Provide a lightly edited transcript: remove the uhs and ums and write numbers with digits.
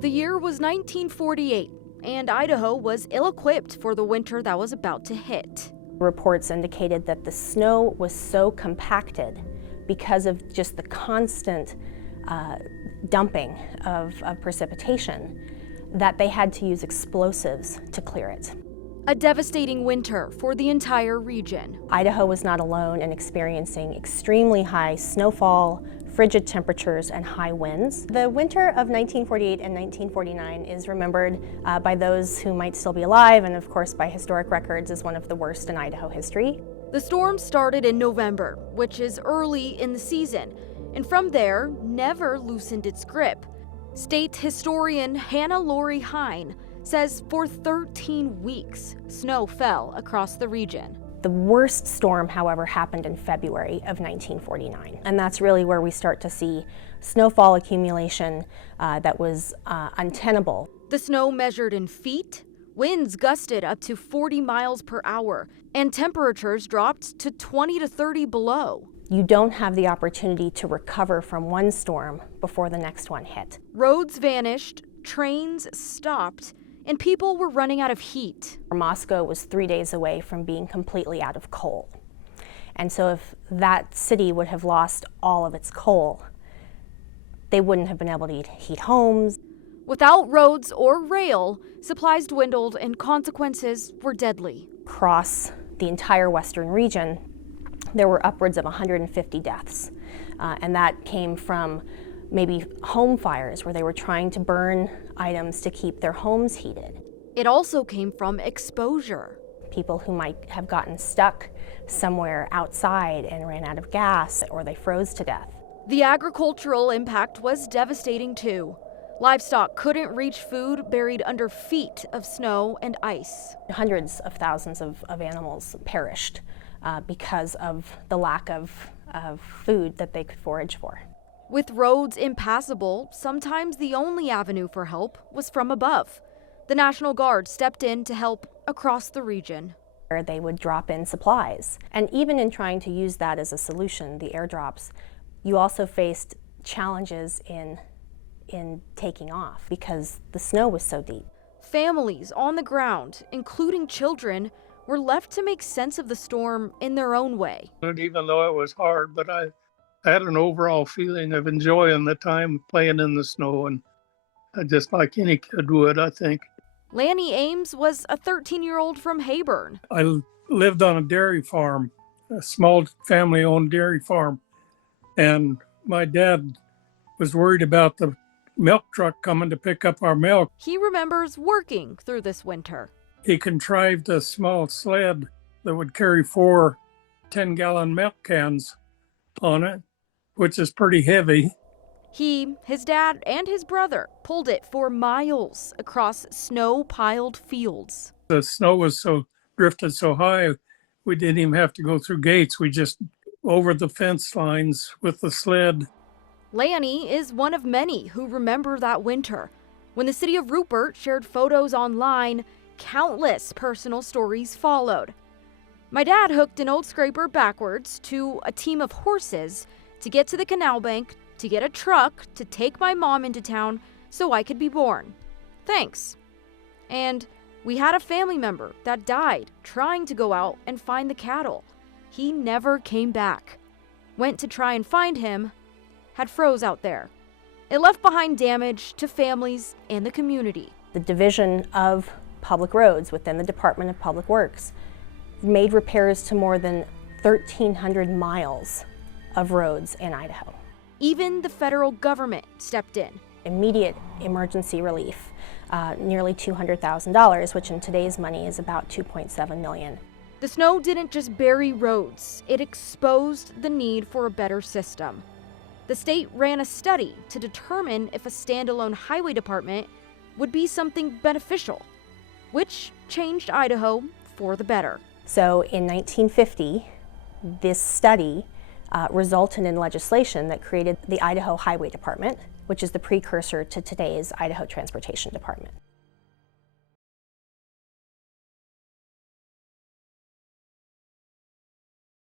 The year was 1948, and Idaho was ill-equipped for the winter that was about to hit. Reports indicated that the snow was so compacted because of just the constant dumping of precipitation that they had to use explosives to clear it. A devastating winter for the entire region. Idaho was not alone in experiencing extremely high snowfall, frigid temperatures, and high winds. The winter of 1948 and 1949 is remembered by those who might still be alive, and of course by historic records, as one of the worst in Idaho history. The storm started in November, which is early in the season, and from there never loosened its grip. State historian Hannah Lori Hine says for 13 weeks, snow fell across the region. The worst storm, however, happened in February of 1949, and that's really where we start to see snowfall accumulation that was untenable. The snow measured in feet, winds gusted up to 40 miles per hour, and temperatures dropped to 20 to 30 below. You don't have the opportunity to recover from one storm before the next one hit. Roads vanished, trains stopped, and people were running out of heat. Moscow was 3 days away from being completely out of coal. And so if that city would have lost all of its coal, they wouldn't have been able to heat homes. Without roads or rail, supplies dwindled and consequences were deadly. Across the entire western region, there were upwards of 150 deaths. And that came from maybe home fires where they were trying to burn items to keep their homes heated. It also came from exposure. People who might have gotten stuck somewhere outside and ran out of gas, or they froze to death. The agricultural impact was devastating too. Livestock couldn't reach food buried under feet of snow and ice. Hundreds of thousands of animals perished because of the lack of food that they could forage for. With roads impassable, sometimes the only avenue for help was from above. The National Guard stepped in to help across the region. Where they would drop in supplies. And even in trying to use that as a solution, the airdrops, you also faced challenges in taking off because the snow was so deep. Families on the ground, including children, were left to make sense of the storm in their own way. And even though it was hard, but I had an overall feeling of enjoying the time playing in the snow, and just like any kid would, I think. Lanny Ames was a 13-year-old from Hayburn. I lived on a dairy farm, a small family-owned dairy farm, and my dad was worried about the milk truck coming to pick up our milk. He remembers working through this winter. He contrived a small sled that would carry 4 10-gallon milk cans on it, which is pretty heavy. He, his dad, and his brother pulled it for miles across snow-piled fields. The snow was drifted so high, we didn't even have to go through gates. We just over the fence lines with the sled. Lanny is one of many who remember that winter. When the city of Rupert shared photos online, countless personal stories followed. My dad hooked an old scraper backwards to a team of horses to get to the canal bank, to get a truck to take my mom into town so I could be born. Thanks. And we had a family member that died trying to go out and find the cattle. He never came back. Went to try and find him, had froze out there. It left behind damage to families and the community. The Division of Public Roads within the Department of Public Works made repairs to more than 1,300 miles of roads in Idaho. Even the federal government stepped in. Immediate emergency relief, nearly $200,000, which in today's money is about $2.7 million. The snow didn't just bury roads, it exposed the need for a better system. The state ran a study to determine if a standalone highway department would be something beneficial, which changed Idaho for the better. So in 1950, this study resulted in legislation that created the Idaho Highway Department, which is the precursor to today's Idaho Transportation Department.